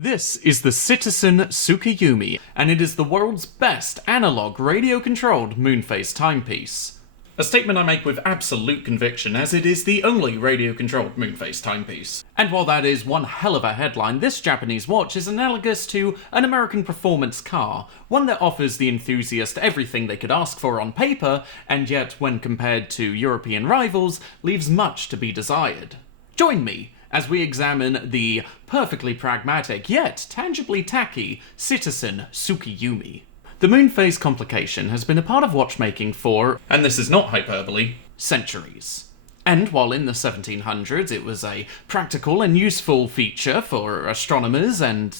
This is the Citizen Tsukiyumi, and it is the world's best analog radio-controlled moonphase timepiece. A statement I make with absolute conviction, as it is the only radio-controlled moonphase timepiece. And while that is one hell of a headline, this Japanese watch is analogous to an American performance car, one that offers the enthusiast everything they could ask for on paper, and yet, when compared to European rivals, leaves much to be desired. Join me as we examine the perfectly pragmatic, yet tangibly tacky, Citizen Tsukiyumi. The moonphase complication has been a part of watchmaking for, and this is not hyperbole, centuries. And while in the 1700s it was a practical and useful feature for astronomers and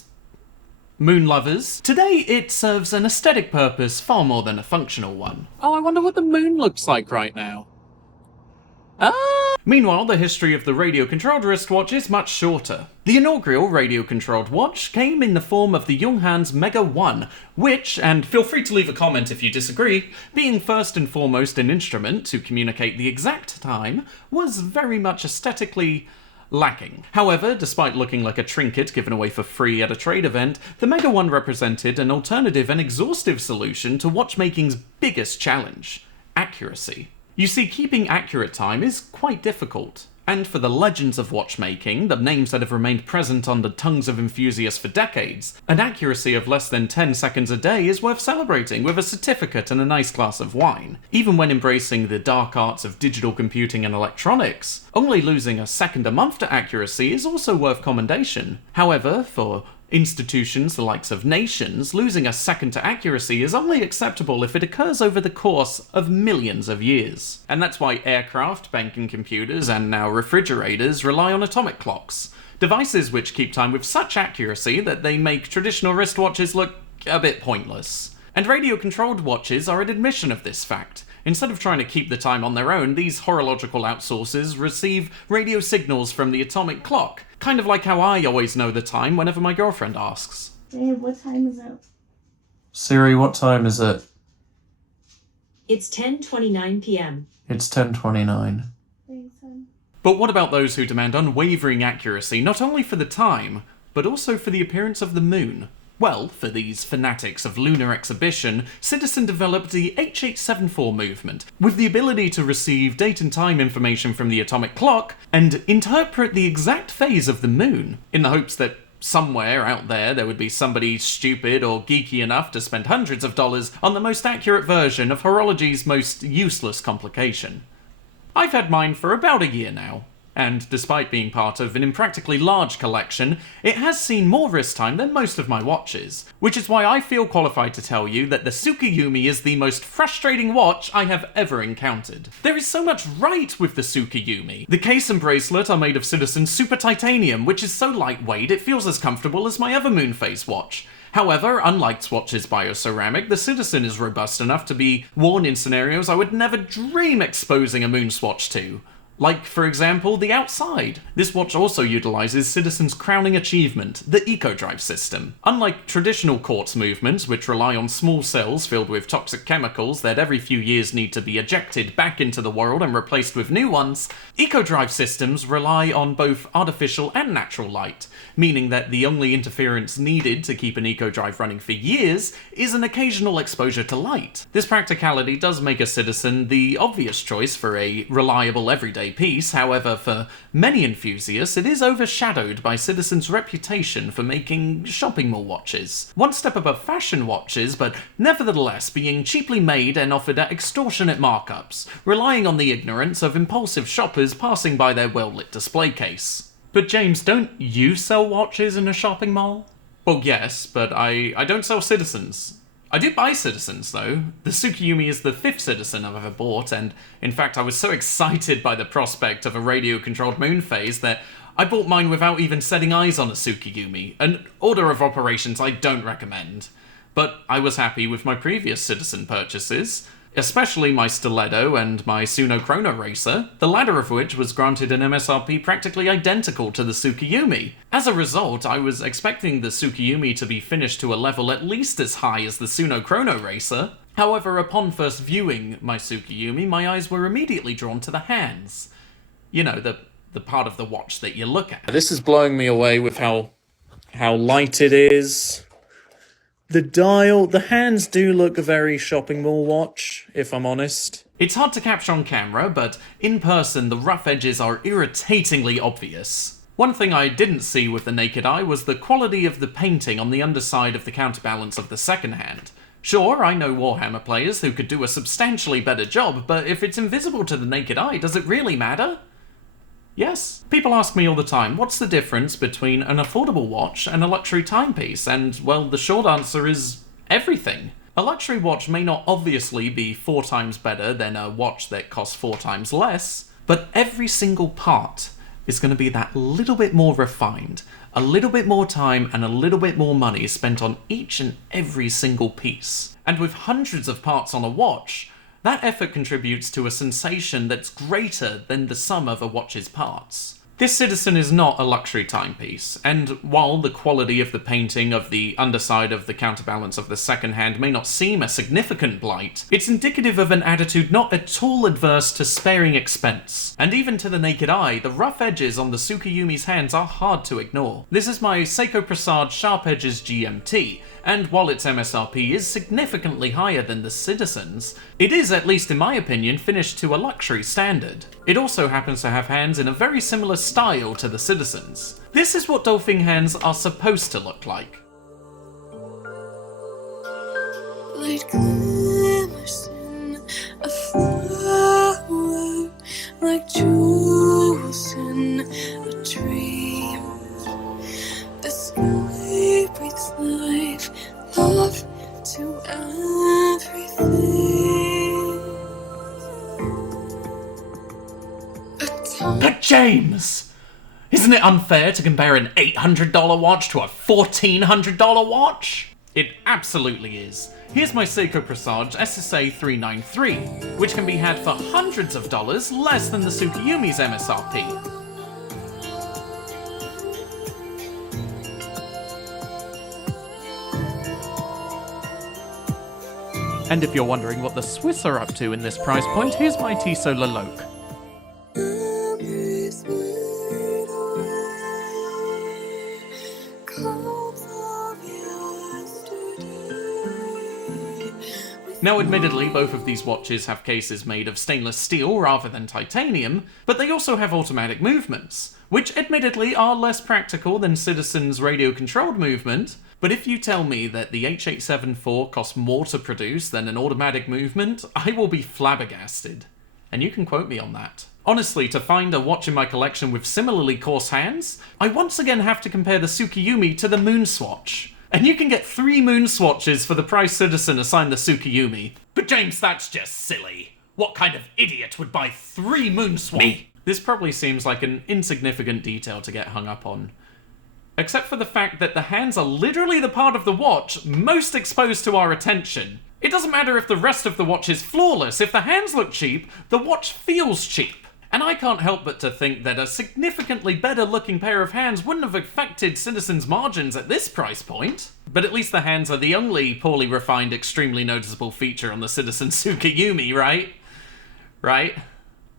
moon lovers, today it serves an aesthetic purpose far more than a functional one. Oh, I wonder what the moon looks like right now. Meanwhile, the history of the radio-controlled wristwatch is much shorter. The inaugural radio-controlled watch came in the form of the Longines Mega 1, which, and feel free to leave a comment if you disagree, being first and foremost an instrument to communicate the exact time, was very much aesthetically lacking. However, despite looking like a trinket given away for free at a trade event, the Mega 1 represented an alternative and exhaustive solution to watchmaking's biggest challenge: accuracy. You see, keeping accurate time is quite difficult, and for the legends of watchmaking, the names that have remained present on the tongues of enthusiasts for decades, an accuracy of less than 10 seconds a day is worth celebrating with a certificate and a nice glass of wine. Even when embracing the dark arts of digital computing and electronics, only losing a second a month to accuracy is also worth commendation. However, for institutions the likes of nations, losing a second to accuracy is only acceptable if it occurs over the course of millions of years. And that's why aircraft, banking computers, and now refrigerators rely on atomic clocks, devices which keep time with such accuracy that they make traditional wristwatches look a bit pointless. And radio-controlled watches are an admission of this fact. Instead of trying to keep the time on their own, these horological outsourcers receive radio signals from the atomic clock, kind of like how I always know the time whenever my girlfriend asks. Hey, what time is it? Siri, what time is it? It's 10:29 p.m. It's 10:29. Thanks, hon. But what about those who demand unwavering accuracy, not only for the time, but also for the appearance of the moon? Well, for these fanatics of lunar exhibition, Citizen developed the H874 movement, with the ability to receive date and time information from the atomic clock and interpret the exact phase of the moon, in the hopes that somewhere out there would be somebody stupid or geeky enough to spend hundreds of dollars on the most accurate version of horology's most useless complication. I've had mine for about a year now, and despite being part of an impractically large collection, it has seen more wrist time than most of my watches, which is why I feel qualified to tell you that the Tsukiyumi is the most frustrating watch I have ever encountered. There is so much right with the Tsukiyumi. The case and bracelet are made of Citizen Super Titanium, which is so lightweight it feels as comfortable as my other moonphase watch. However, unlike Swatch's bioceramic, the Citizen is robust enough to be worn in scenarios I would never dream exposing a moon swatch to. Like, for example, the outside. This watch also utilizes Citizen's crowning achievement, the eco-drive system. Unlike traditional quartz movements, which rely on small cells filled with toxic chemicals that every few years need to be ejected back into the world and replaced with new ones, eco-drive systems rely on both artificial and natural light, meaning that the only interference needed to keep an eco-drive running for years is an occasional exposure to light. This practicality does make a Citizen the obvious choice for a reliable everyday piece. However, for many enthusiasts, it is overshadowed by Citizen's reputation for making shopping mall watches. One step above fashion watches, but nevertheless being cheaply made and offered at extortionate markups, relying on the ignorance of impulsive shoppers passing by their well-lit display case. But James, don't you sell watches in a shopping mall? Well, yes, but I don't sell Citizens. I do buy Citizens, though. The Tsukiyumi is the 5th Citizen I've ever bought, and in fact I was so excited by the prospect of a radio-controlled moonphase that I bought mine without even setting eyes on a Tsukiyumi, an order of operations I don't recommend. But I was happy with my previous Citizen purchases, especially my Stiletto and my Suno Chrono Racer, the latter of which was granted an MSRP practically identical to the Tsukiyumi. As a result, I was expecting the Tsukiyumi to be finished to a level at least as high as the Suno Chrono Racer. However, upon first viewing my Tsukiyumi, my eyes were immediately drawn to the hands. You know, the part of the watch that you look at. This is blowing me away with how how light it is. The dial, the hands do look a very shopping mall watch, if I'm honest. It's hard to capture on camera, but in person the rough edges are irritatingly obvious. One thing I didn't see with the naked eye was the quality of the painting on the underside of the counterbalance of the second hand. Sure, I know Warhammer players who could do a substantially better job, but if it's invisible to the naked eye, does it really matter? Yes. People ask me all the time, what's the difference between an affordable watch and a luxury timepiece? And, well, the short answer is everything. A luxury watch may not obviously be 4 times better than a watch that costs 4 times less, but every single part is going to be that little bit more refined, a little bit more time and a little bit more money spent on each and every single piece. And with hundreds of parts on a watch, that effort contributes to a sensation that's greater than the sum of a watch's parts. This Citizen is not a luxury timepiece, and while the quality of the painting of the underside of the counterbalance of the second hand may not seem a significant blight, it's indicative of an attitude not at all adverse to sparing expense. And even to the naked eye, the rough edges on the Tsukiyumi's hands are hard to ignore. This is my Seiko Presage Sharp Edges GMT, and while its MSRP is significantly higher than the Citizen's, it is, at least in my opinion, finished to a luxury standard. It also happens to have hands in a very similar style to the Citizen's. This is what dolphin hands are supposed to look like. Light glimmers in a flower, like jewels in a dream. The sky breathes life, love to everything. But James! Isn't it unfair to compare an $800 watch to a $1,400 watch? It absolutely is. Here's my Seiko Presage SSA 393, which can be had for hundreds of dollars less than the Tsukiyumi's MSRP. And if you're wondering what the Swiss are up to in this price point, here's my Tissot Leloque. Memories fade away, clouds of yesterday. Now admittedly, both of these watches have cases made of stainless steel rather than titanium, but they also have automatic movements, which admittedly are less practical than Citizen's radio-controlled movement. But if you tell me that the H.874 costs more to produce than an automatic movement, I will be flabbergasted. And you can quote me on that. Honestly, to find a watch in my collection with similarly coarse hands, I once again have to compare the Tsukiyumi to the Moon Swatch. And you can get 3 Moon Swatches for the price Citizen assigned the Tsukiyumi. But James, that's just silly. What kind of idiot would buy 3 Moon Swatches? Me. This probably seems like an insignificant detail to get hung up on. Except for the fact that the hands are literally the part of the watch most exposed to our attention. It doesn't matter if the rest of the watch is flawless, if the hands look cheap, the watch feels cheap. And I can't help but to think that a significantly better looking pair of hands wouldn't have affected Citizen's margins at this price point. But at least the hands are the only poorly refined, extremely noticeable feature on the Citizen Tsukiyumi, right? Right?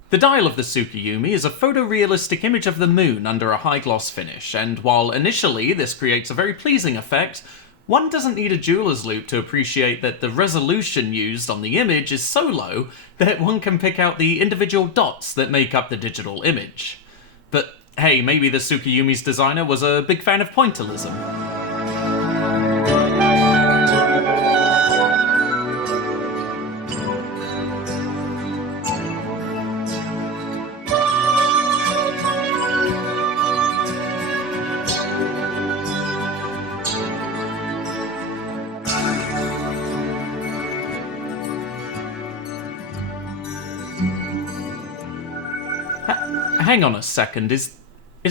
The dial of the Tsukiyumi is a photorealistic image of the moon under a high-gloss finish, and while initially this creates a very pleasing effect, one doesn't need a jeweler's loupe to appreciate that the resolution used on the image is so low that one can pick out the individual dots that make up the digital image. But hey, maybe the Tsukiyumi's designer was a big fan of pointillism. Hang on a second, is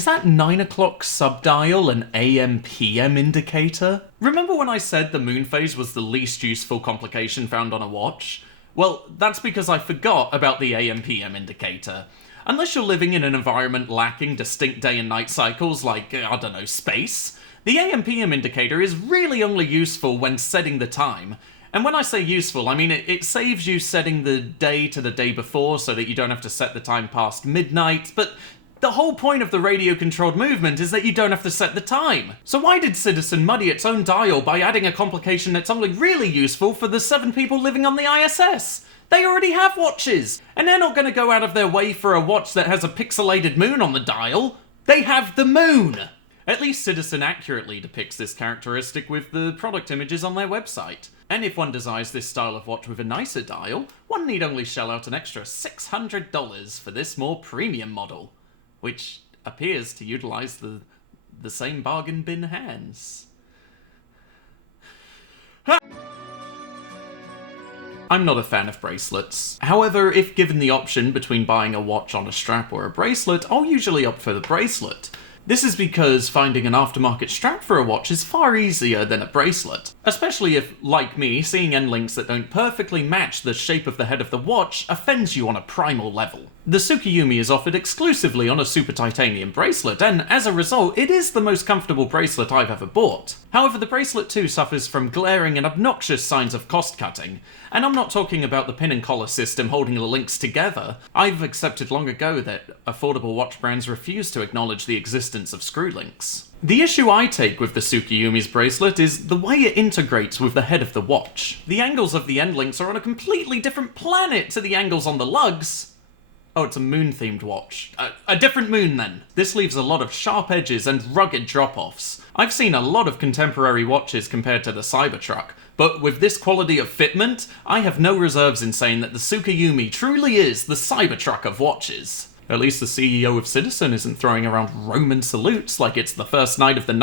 that 9 o'clock subdial an AM/PM indicator? Remember when I said the moon phase was the least useful complication found on a watch? Well, that's because I forgot about the AM/PM indicator. Unless you're living in an environment lacking distinct day and night cycles like, I don't know, space, the AM/PM indicator is really only useful when setting the time. And when I say useful, I mean it saves you setting the day to the day before so that you don't have to set the time past midnight, but The whole point of the radio-controlled movement is that you don't have to set the time. So why did Citizen muddy its own dial by adding a complication that's only really useful for the 7 people living on the ISS? They already have watches, and they're not going to go out of their way for a watch that has a pixelated moon on the dial. They have the moon! At least Citizen accurately depicts this characteristic with the product images on their website. And if one desires this style of watch with a nicer dial, one need only shell out an extra $600 for this more premium model, which appears to utilize the same bargain bin hands. I'm not a fan of bracelets. However, if given the option between buying a watch on a strap or a bracelet, I'll usually opt for the bracelet. This is because finding an aftermarket strap for a watch is far easier than a bracelet, especially if, like me, seeing end links that don't perfectly match the shape of the head of the watch offends you on a primal level. The Tsukuyomi is offered exclusively on a super titanium bracelet, and as a result, it is the most comfortable bracelet I've ever bought. However, the bracelet too suffers from glaring and obnoxious signs of cost cutting, and I'm not talking about the pin and collar system holding the links together. I've accepted long ago that affordable watch brands refuse to acknowledge the existence of screw links. The issue I take with the Tsukuyomi's bracelet is the way it integrates with the head of the watch. The angles of the end links are on a completely different planet to the angles on the lugs. Oh, it's a moon-themed watch. A different moon, then. This leaves a lot of sharp edges and rugged drop-offs. I've seen a lot of contemporary watches compared to the Cybertruck, but with this quality of fitment, I have no reserves in saying that the Tsukuyomi truly is the Cybertruck of watches. At least the CEO of Citizen isn't throwing around Roman salutes like it's the first night of the night.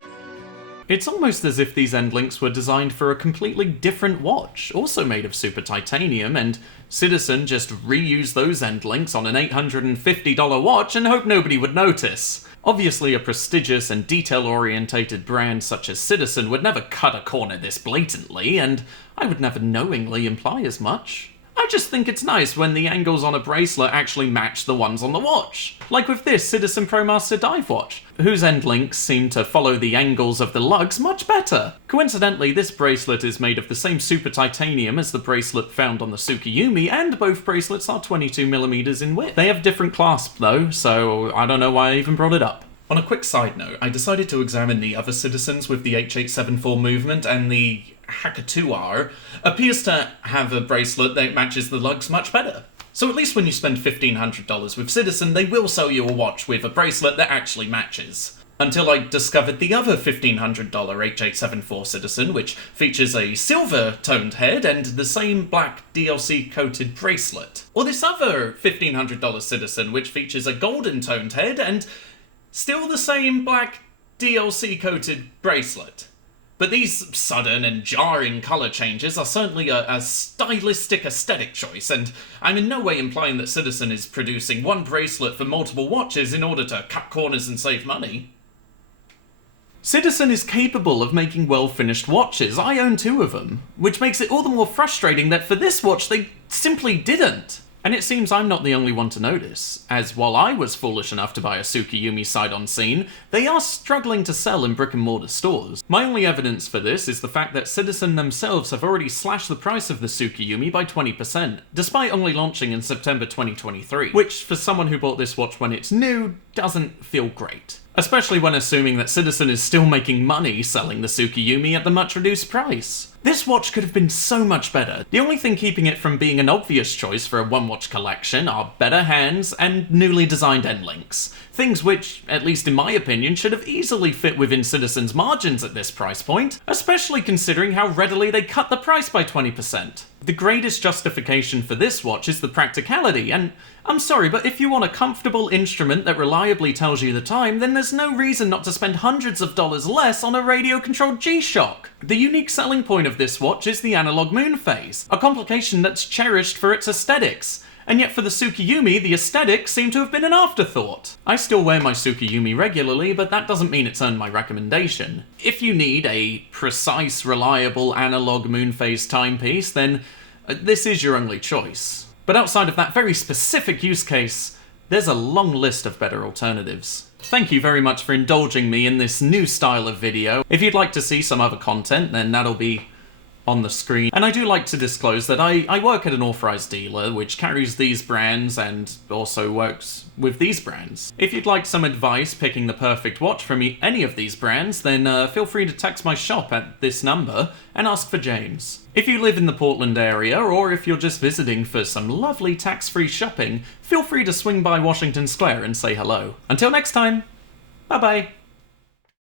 It's almost as if these end links were designed for a completely different watch, also made of super titanium, and Citizen just reused those end links on an $850 watch and hoped nobody would notice. Obviously, a prestigious and detail-orientated brand such as Citizen would never cut a corner this blatantly, and I would never knowingly imply as much. I just think it's nice when the angles on a bracelet actually match the ones on the watch. Like with this Citizen ProMaster dive watch, whose end links seem to follow the angles of the lugs much better. Coincidentally, this bracelet is made of the same super titanium as the bracelet found on the Tsukuyomi, and both bracelets are 22mm in width. They have different clasps though, so I don't know why I even brought it up. On a quick side note, I decided to examine the other Citizens with the H874 movement, and the Heuer appears to have a bracelet that matches the lugs much better. So at least when you spend $1,500 with Citizen, they will sell you a watch with a bracelet that actually matches. Until I discovered the other $1,500 H874 Citizen, which features a silver-toned head and the same black DLC-coated bracelet. Or this other $1,500 Citizen, which features a golden-toned head and still the same black DLC-coated bracelet. But these sudden and jarring colour changes are certainly a stylistic aesthetic choice, and I'm in no way implying that Citizen is producing one bracelet for multiple watches in order to cut corners and save money. Citizen is capable of making well-finished watches. I own 2 of them, which makes it all the more frustrating that for this watch they simply didn't. And it seems I'm not the only one to notice, as while I was foolish enough to buy a Tsukuyomi sight unseen, they are struggling to sell in brick-and-mortar stores. My only evidence for this is the fact that Citizen themselves have already slashed the price of the Tsukuyomi by 20%, despite only launching in September 2023, which, for someone who bought this watch when it's new, doesn't feel great. Especially when assuming that Citizen is still making money selling the Tsukuyomi at the much reduced price. This watch could have been so much better. The only thing keeping it from being an obvious choice for a one-watch collection are better hands and newly designed end links. Things which, at least in my opinion, should have easily fit within Citizen's margins at this price point, especially considering how readily they cut the price by 20%. The greatest justification for this watch is the practicality, and I'm sorry, but if you want a comfortable instrument that reliably tells you the time, then there's no reason not to spend hundreds of dollars less on a radio-controlled G-Shock. The unique selling point of this watch is the analog moon phase, a complication that's cherished for its aesthetics. And yet for the Tsukuyomi, the aesthetics seem to have been an afterthought. I still wear my Tsukuyomi regularly, but that doesn't mean it's earned my recommendation. If you need a precise, reliable analog moon phase timepiece, then this is your only choice. But outside of that very specific use case, there's a long list of better alternatives. Thank you very much for indulging me in this new style of video. If you'd like to see some other content, then that'll be on the screen. And I do like to disclose that I work at an authorized dealer which carries these brands and also works with these brands. If you'd like some advice picking the perfect watch from any of these brands, then feel free to text my shop at this number and ask for James. If you live in the Portland area, or if you're just visiting for some lovely tax-free shopping, feel free to swing by Washington Square and say hello. Until next time, bye-bye.